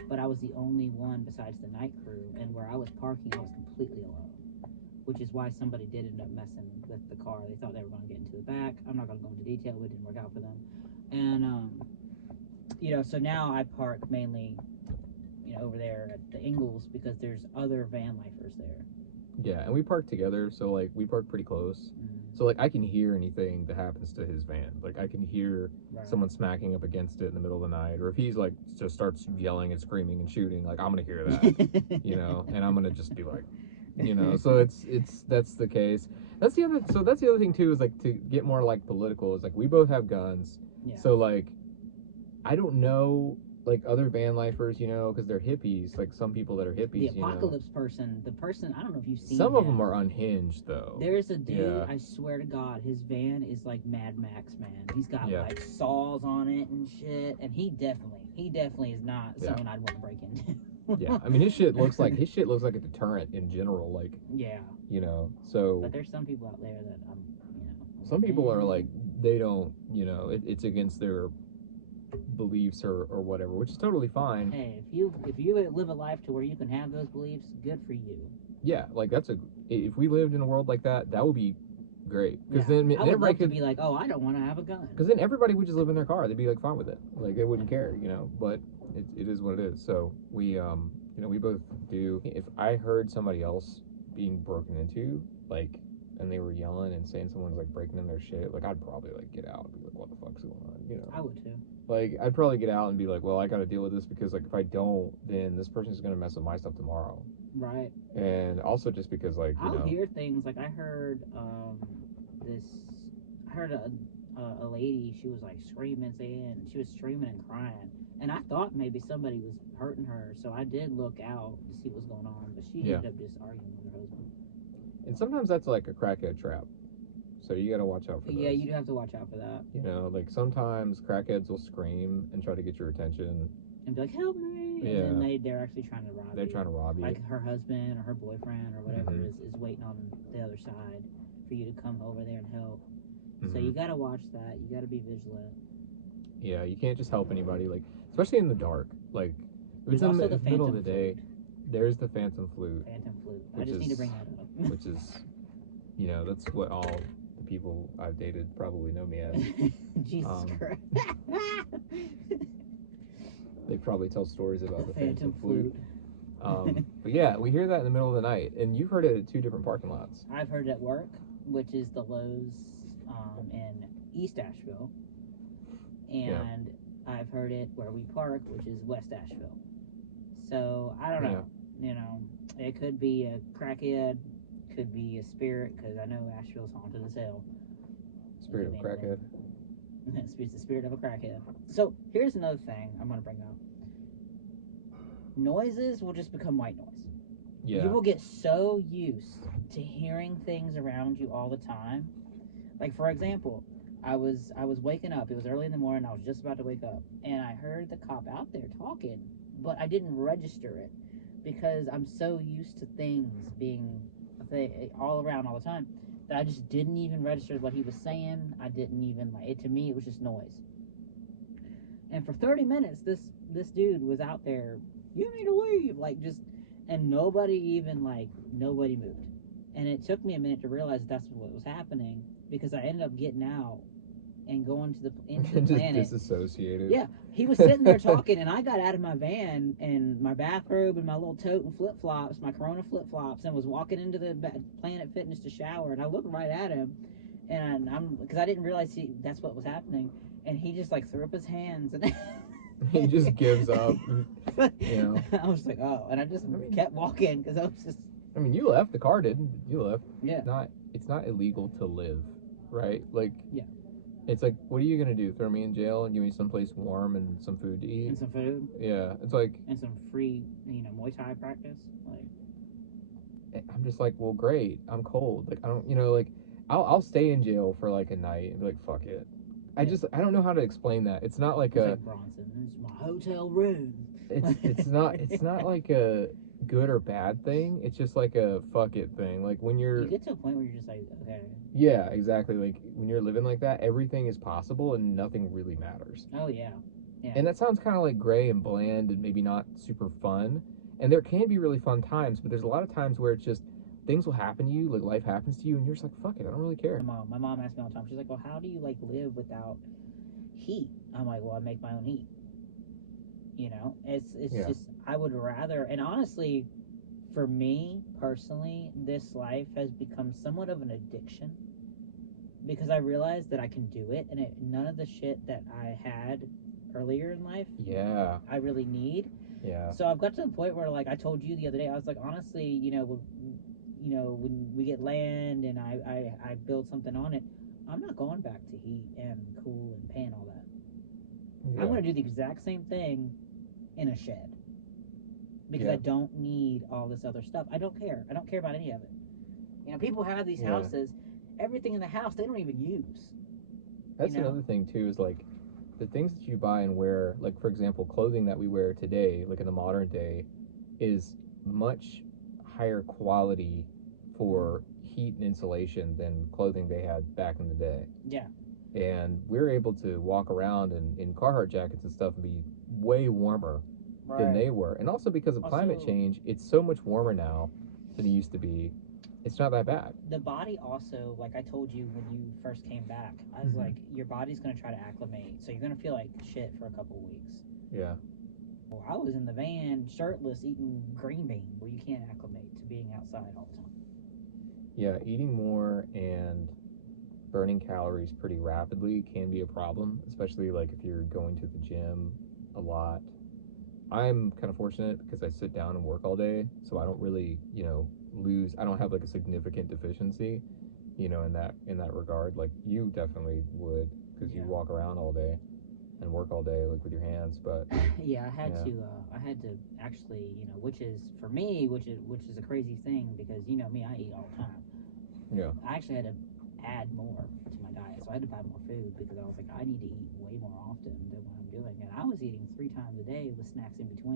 but I was the only one besides the night crew, and where I was parking, I was completely alone. Which is why somebody did end up messing with the car. They thought they were going to get into the back. I'm not going to go into detail. It didn't work out for them. And, so now I park mainly, over there at the Ingalls because there's other van lifers there. Yeah, and we park together, so, like, we park pretty close. Mm-hmm. So, like, I can hear anything that happens to his van. Like, I can hear someone smacking up against it in the middle of the night. Or if he's, like, just starts yelling and screaming and shooting, like, I'm going to hear that, and I'm going to just be like, so that's the case. That's the other thing too, is like to get more like political, is like we both have guns. Yeah. So like I don't know like other van lifers, because they're hippies, like some people that are hippies. The apocalypse person, I don't know if you've seen some of them are unhinged though. There's a dude, I swear to God, his van is like Mad Max, man. He's got like saws on it and shit, and he definitely is not someone I'd want to break into. Yeah, I mean his shit looks like a deterrent in general, like so. But there's some people out there that some people are like they don't, it's against their beliefs or whatever, which is totally fine. Hey, if you live a life to where you can have those beliefs, good for you. Yeah, like if we lived in a world like that, that would be great. Because then everybody could be like, oh, I don't want to have a gun. Because then everybody would just live in their car. They'd be like fine with it. Like they wouldn't care, But it is what it is. So we we both do. If I heard somebody else being broken into, like, and they were yelling and saying someone's like breaking in their shit, like I'd probably like get out and be like, what the fuck's going on? I would too. Like I'd probably get out and be like, well, I got to deal with this because like if I don't, then this person's gonna mess with my stuff tomorrow. Right. And also just because like I'll hear things like I heard a lady, she was like screaming and crying, and I thought maybe somebody was hurting her, so I did look out to see what's going on, but she ended up just arguing with her husband. And sometimes that's like a crackhead trap, so you gotta watch out for that. Yeah, you do have to watch out for that. Like sometimes crackheads will scream and try to get your attention and be like, help me. Yeah. And then they're actually trying to rob you. They're trying to rob you. Like her husband or her boyfriend or whatever is waiting on the other side for you to come over there and help. So you gotta watch that. You gotta be vigilant. Yeah, you can't just help anybody, like especially in the dark. Like it's in the middle of the day. There's the Phantom Flute. I just need to bring that up. Which is, that's what all the people I've dated probably know me as. Jesus Christ. They probably tell stories about the Phantom Flute. Flute. But yeah, we hear that in the middle of the night, and you've heard it at 2 different parking lots. I've heard it at work, which is the Lowe's in East Asheville, and I've heard it where we park, which is West Asheville. So I don't know. It could be a crackhead, could be a spirit, because I know Asheville's haunted as hell. Spirit of a crackhead. It's the spirit of a crackhead. So here's another thing I'm going to bring up. Noises will just become white noise. Yeah. You will get so used to hearing things around you all the time. Like, for example, I was waking up. It was early in the morning. I was just about to wake up. And I heard the cop out there talking, but I didn't register it. because I'm so used to things being all around all the time that I just didn't even register what he was saying. I didn't even like it. To me, it was just noise. And for 30 minutes, this dude was out there. You need to leave, like just, and nobody moved. And it took me a minute to realize that's what was happening because I ended up getting out and going to the into the just planet. disassociated. Yeah, he was sitting there talking, and I got out of my van and my bathrobe and my little tote and flip flops, my Corona flip flops, and was walking into the Planet Fitness to shower. And I looked right at him, and I'm because I didn't realize that's what was happening. And he just like threw up his hands and he just gives up. You know. I was like, oh, and I just kept walking because I was just. I mean, you left. The car didn't. You left. Yeah. It's not illegal to live, right? Like. Yeah. It's like, what are you gonna do? Throw me in jail and give me someplace warm and some food to eat? And some food. Yeah, it's like. And some free, Muay Thai practice. Like. I'm just like, well, great. I'm cold. Like, I don't, like, I'll stay in jail for like a night and be like, fuck it. I don't know how to explain that. It's not like like Bronson. It's my hotel room. It's not like a good or bad thing. It's just like a fuck it thing. Like when you get to a point where you're just like, okay. Yeah, exactly. Like when you're living like that, everything is possible and nothing really matters. Oh yeah. Yeah. And that sounds kind of like gray and bland and maybe not super fun. And there can be really fun times, but there's a lot of times where it's just things will happen to you, like life happens to you, and you're just like, fuck it, I don't really care. My mom asked me all the time. She's like, well, how do you like live without heat? I'm like, well, I make my own heat. It's just I would rather, and honestly, for me personally, this life has become somewhat of an addiction because I realized that I can do it, and none of the shit that I had earlier in life, I really need. Yeah. So I've got to the point where, like I told you the other day, I was like, honestly, when we get land and I build something on it, I'm not going back to heat and cool and paying all that. Yeah. I'm going to do the exact same thing in a shed because I don't need all this other stuff. I don't care. I don't care about any of it. People have these houses. Everything in the house they don't even use. That's another thing too, is like the things that you buy and wear, like for example, clothing that we wear today, like in the modern day, is much higher quality for heat and insulation than clothing they had back in the day. Yeah. And we're able to walk around in Carhartt jackets and stuff and be way warmer than they were. And also because of climate change, it's so much warmer now than it used to be. It's not that bad. The body also, like I told you when you first came back, I was like, your body's going to try to acclimate. So you're going to feel like shit for a couple weeks. Yeah. Well, I was in the van shirtless eating green bean where you can't acclimate to being outside all the time. Yeah, eating more and burning calories pretty rapidly can be a problem, especially like if you're going to the gym a lot. I'm kind of fortunate because I sit down and work all day, so I don't really, I don't have like a significant deficiency, in that regard. Like you definitely would because you walk around all day and work all day like with your hands, but yeah, I had to actually, which is for me, which is a crazy thing because me, I eat all the time. Yeah. I actually had to add more to my diet, so I had to buy more food because I was like, I need to eat way more often than what I'm doing, and I was eating 3 times a day with snacks in between.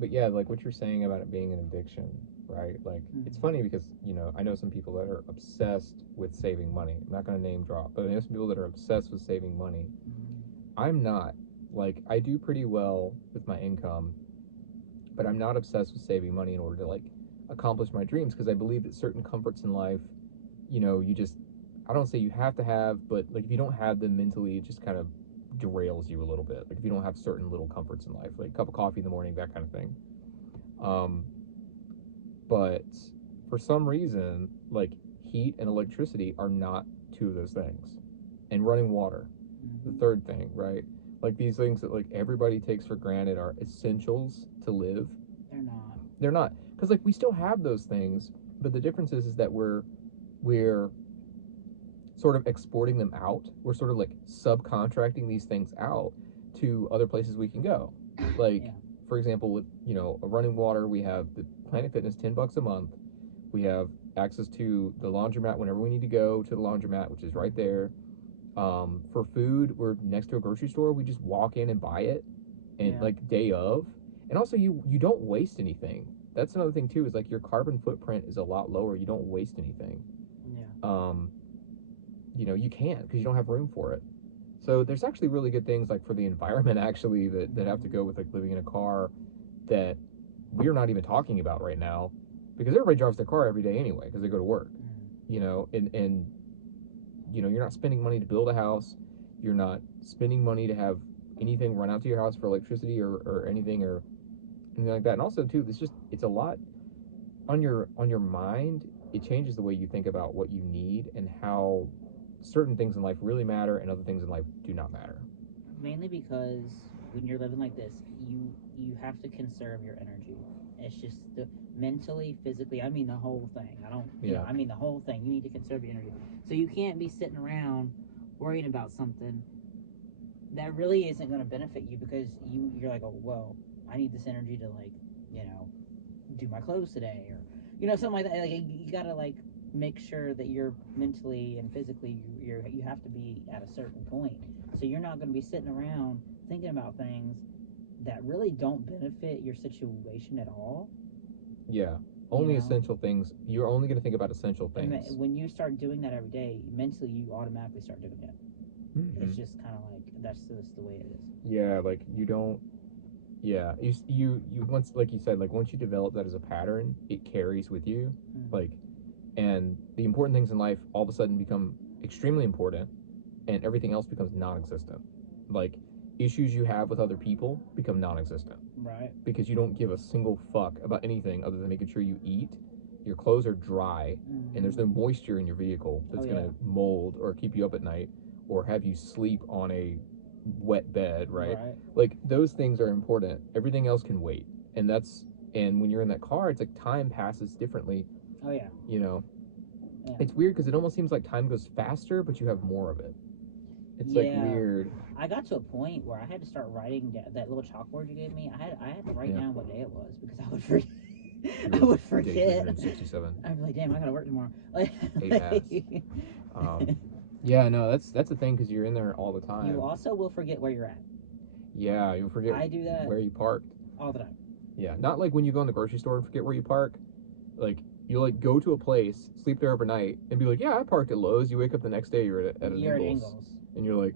But yeah, like what you're saying about it being an addiction, right? Like it's funny because I know some people that are obsessed with saving money. I'm not going to name drop, but I know some people that are obsessed with saving money. I'm not. Like I do pretty well with my income, but I'm not obsessed with saving money in order to like accomplish my dreams because I believe that certain comforts in life, you just, I don't say you have to have, but like if you don't have them mentally, it just kind of derails you a little bit. Like if you don't have certain little comforts in life, like a cup of coffee in the morning, that kind of thing. But for some reason, like heat and electricity are not 2 of those things, and running water, the third thing, right? Like these things that like everybody takes for granted are essentials to live. They're not. Because like we still have those things, but the difference is that we're sort of exporting them out. We're sort of like subcontracting these things out to other places we can go. Like for example, with a running water, we have the Planet Fitness, $10 a month. We have access to the laundromat whenever we need to go to the laundromat, which is right there. For food, we're next to a grocery store. We just walk in and buy it, and like day of. And also, you don't waste anything. That's another thing too. Is like your carbon footprint is a lot lower. You don't waste anything. Yeah. You know, you can't because you don't have room for it. So there's actually really good things like for the environment actually that have to go with like living in a car that we're not even talking about right now, because everybody drives their car every day anyway because they go to work. You know, and you know, you're not spending money to build a house. You're not spending money to have anything run out to your house for electricity or anything like that. And also too, it's a lot on your mind. It changes the way you think about what you need and how certain things in life really matter and other things in life do not matter. Mainly because when you're living like this, you have to conserve your energy. It's just mentally, physically. I mean the whole thing. I don't. You know, I mean the whole thing. You need to conserve your energy. So you can't be sitting around worrying about something that really isn't going to benefit you, because you're like, oh well, I need this energy to, like, you know, do my clothes today, or you know, something like that. Like, you gotta like make sure that you're mentally and physically you have to be at a certain point. So you're not going to be sitting around thinking about things that really don't benefit your situation at all. Yeah. Only essential things. You're only going to think about essential things. And when you start doing that every day, mentally you automatically start doing it. It's just kind of like, that's just the way it is. Yeah, like you don't. Yeah, you once, like you said, like once you develop that as a pattern, it carries with you. Like, and the important things in life all of a sudden become extremely important, and everything else becomes non-existent. Like, issues you have with other people become non-existent. Right. Because you don't give a single fuck about anything other than making sure you eat, your clothes are dry, and there's no moisture in your vehicle that's gonna mold or keep you up at night or have you sleep on a wet bed, right? Like, those things are important. Everything else can wait. And when you're in that car, it's like time passes differently. Oh yeah. You know, it's weird because it almost seems like time goes faster, but you have more of it. It's like weird. I got to a point where I had to start writing that little chalkboard you gave me. I had to write down what day it was, because I would forget. I would forget. Day 367. I'd be like, damn, I gotta work tomorrow. Like, yeah, no, that's the thing, because you're in there all the time. You also will forget where you're at. Yeah, you'll forget. I do that where you parked all the time. Yeah, not like when you go in the grocery store and forget where you park. Like, you like go to a place, sleep there overnight, and be like, yeah, I parked at Lowe's. You wake up the next day, you're at an Ingles, and you're like,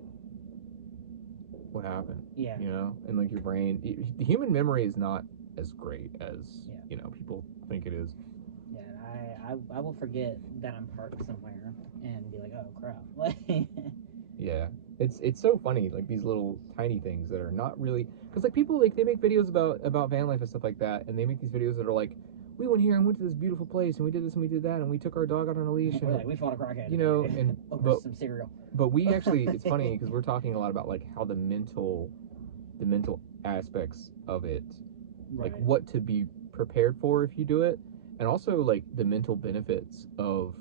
what happened? Yeah, you know, and like your brain, the human memory is not as great as you know people think it is. Yeah, I will forget that I'm parked somewhere and be like, oh crap. Yeah, it's so funny, like these little tiny things that are not really, because like people, like they make videos about van life and stuff like that, and they make these videos that are like, we went here and went to this beautiful place and we did this and we did that and we took our dog out on a leash and like, we fought a crackhead, you know, and over some cereal. But we actually, it's funny because we're talking a lot about like how the mental aspects of it, like what to be prepared for if you do it, and also like the mental benefits of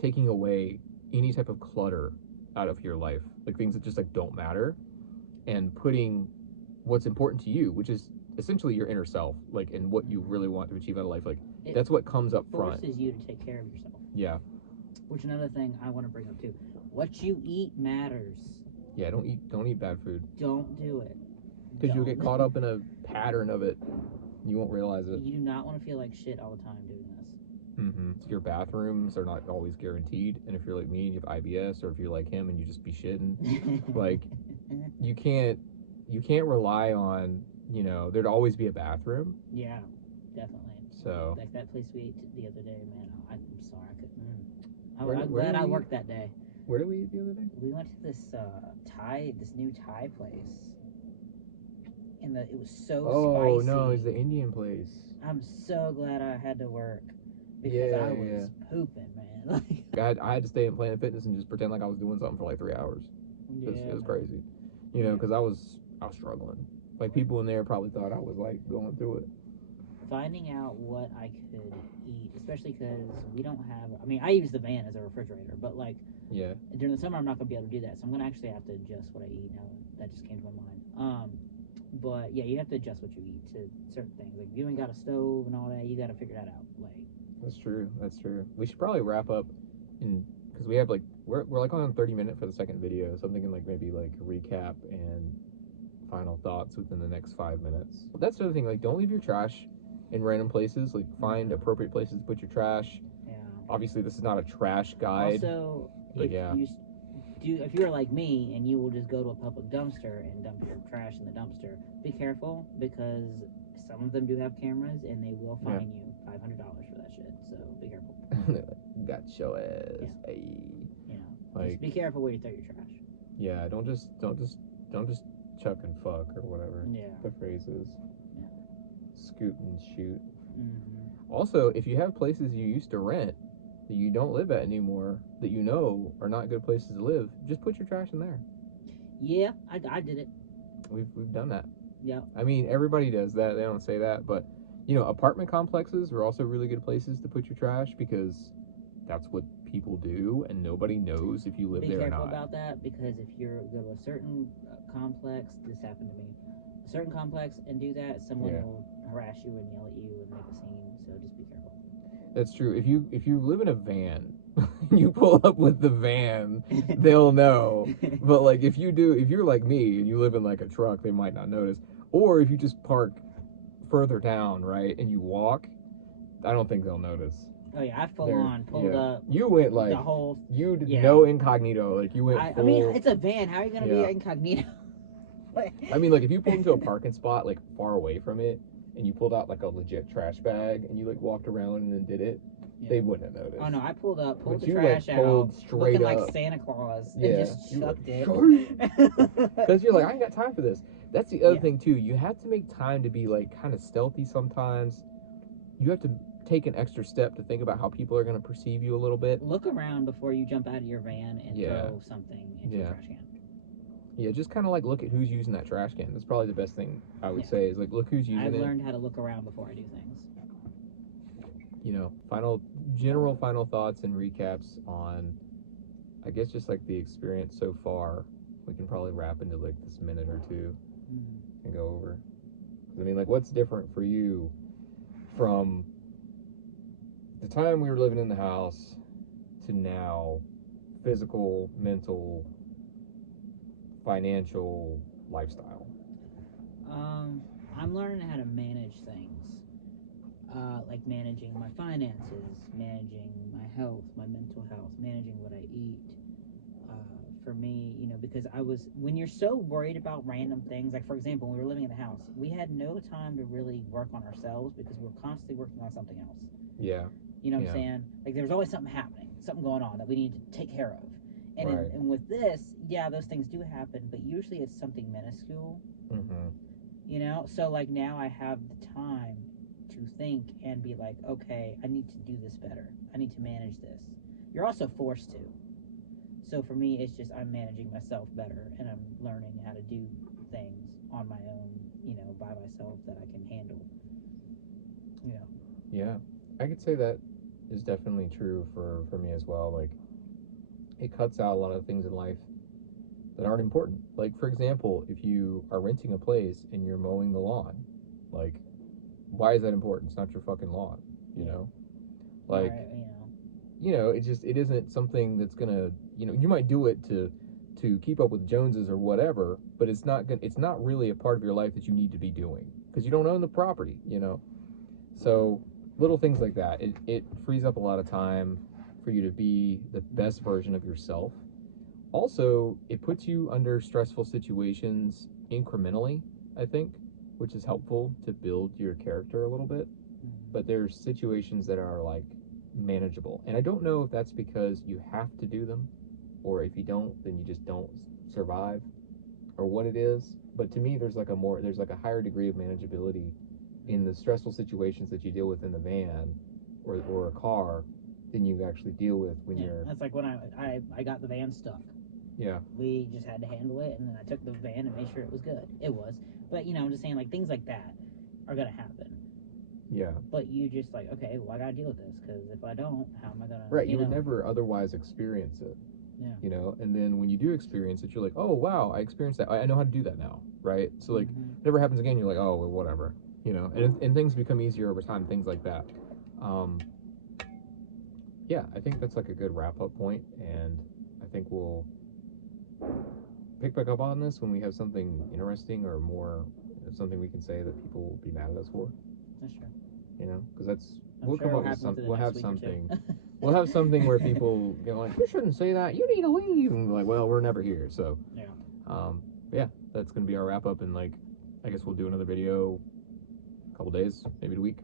taking away any type of clutter out of your life, like things that just like don't matter, and putting what's important to you, which is essentially your inner self, like, and what you really want to achieve out of life, like that's what comes up front. Forces you to take care of yourself. Yeah. Which, another thing I want to bring up too, what you eat matters. Yeah, don't eat bad food. Don't do it. Because you'll get caught up in a pattern of it. You won't realize it. You do not want to feel like shit all the time doing this. Your bathrooms are not always guaranteed, and if you're like me and you have IBS, or if you're like him and you just be shitting, like you can't rely on, you know, there'd always be a bathroom. Yeah, definitely. So like that place we ate the other day, man. I'm sorry, I couldn't. I'm glad I worked that day. Where did we eat the other day? We went to this this new Thai place, and it was so spicy. Oh no, it's the Indian place. I'm so glad I had to work, because I was pooping, man. I had to stay in Planet Fitness and just pretend like I was doing something for like 3 hours. It was crazy, you know, because I was struggling. Like, people in there probably thought I was like going through it. Finding out what I could eat, especially because we don't have, I mean, I use the van as a refrigerator, but like, during the summer I'm not going to be able to do that, so I'm going to actually have to adjust what I eat now. That just came to my mind. But yeah, you have to adjust what you eat to certain things. Like, if you ain't got a stove and all that, you got to figure that out. Like, that's true. We should probably wrap up because we have like, we're like on 30 minutes for the second video, so I'm thinking like maybe like recap and final thoughts within the next 5 minutes. That's the other thing. Like, don't leave your trash in random places. Like, find appropriate places to put your trash. Yeah. Obviously, this is not a trash guide. Also, but if yeah. if you're like me and you will just go to a public dumpster and dump your trash in the dumpster, be careful, because some of them do have cameras and they will fine you $500 for that shit. So be careful. Got your ass. Yeah. Ay. You know, Like, just be careful where you throw your trash. Yeah, don't just chuck and fuck or whatever. Yeah. The phrase is. Yeah. Scoot and shoot. Mm-hmm. Also, if you have places you used to rent that you don't live at anymore, that you know are not good places to live, just put your trash in there. Yeah, I did it. We've done that. Yeah. I mean, everybody does that. They don't say that, but you know, apartment complexes are also really good places to put your trash, because that's what people do, and nobody knows if you live there or not. Be careful about that, because if you go to a certain complex, this happened to me, a certain complex, and do that, someone will harass you and yell at you and make a scene. So just be careful. That's true. If you live in a van, you pull up with the van, they'll know. But like if you're like me and you live in like a truck, they might not notice. Or if you just park further down, right, and you walk, I don't think they'll notice. Oh yeah, I pulled up. You went like the whole. You did no incognito. Like you went. I mean, it's a van. How are you gonna be incognito? I mean, like if you pulled into a parking spot like far away from it, and you pulled out like a legit trash bag, and you like walked around and then did it, they wouldn't have noticed. Oh no, I pulled but the you, trash like, out, straight looking up. like Santa Claus, Yeah, and just chucked it. Because you're like, I ain't got time for this. That's the other thing too. You have to make time to be like kind of stealthy sometimes. You have to take an extra step to think about how people are going to perceive you a little bit. Look around before you jump out of your van and throw something into a trash can. Yeah, just kind of like look at who's using that trash can. That's probably the best thing I would say is like look who's using it. I've learned how to look around before I do things. You know, general final thoughts and recaps on, I guess, just like the experience so far. We can probably wrap into like this minute or two and go over. I mean, like, what's different for you from the time we were living in the house to now? Physical, mental, financial, lifestyle. I'm learning how to manage things. Like managing my finances, managing my health, my mental health, managing what I eat. For me, you know, because when you're so worried about random things, like for example, when we were living in the house, we had no time to really work on ourselves because we were constantly working on something else. Yeah. You know what I'm saying? Like there was always something happening, something going on that we needed to take care of. And and with this, those things do happen, but usually it's something minuscule. You know, so like now I have the time to think and be like, okay, I need to do this better. I need to manage this. You're also forced to. So for me, it's just I'm managing myself better, and I'm learning how to do things on my own, you know, by myself that I can handle. You know. Yeah, I could say that is definitely true for me as well. Like, it cuts out a lot of things in life that aren't important. Like, for example, if you are renting a place and you're mowing the lawn, like, why is that important? It's not your fucking lawn, you know? Like, you know, it isn't something that's gonna, you know, you might do it to keep up with Joneses or whatever, but it's not really a part of your life that you need to be doing because you don't own the property, you know? So little things like that, it frees up a lot of time for you to be the best version of yourself. Also, it puts you under stressful situations incrementally, I think, which is helpful to build your character a little bit. But there's situations that are like manageable. And I don't know if that's because you have to do them, or if you don't, then you just don't survive, or what it is. But to me, there's like a higher degree of manageability in the stressful situations that you deal with in the van or a car than you actually deal with when you're... That's like when I got the van stuck. Yeah. We just had to handle it, and then I took the van and made sure it was good. It was. But, you know, I'm just saying, like, things like that are going to happen. Yeah. But you just like, okay, well, I got to deal with this, because if I don't, how am I going to... Right, you would never otherwise experience it. Yeah. You know, and then when you do experience it, you're like, oh, wow, I experienced that. I know how to do that now, right? So, like, it never happens again, you're like, oh, well, whatever. You know, and things become easier over time, things like that. Yeah, I think that's like a good wrap-up point, and I think we'll pick back up on this when we have something interesting or more, something we can say that people will be mad at us for. That's true. You know, because that's I'm we'll sure come it'll up with happen something. within We'll the have next week or two. something. We'll have something where people go like, "You shouldn't say that. You need to leave." And we're like, "Well, we're never here." So Yeah. yeah, that's gonna be our wrap up, and like, I guess we'll do another video, a couple days, maybe a week.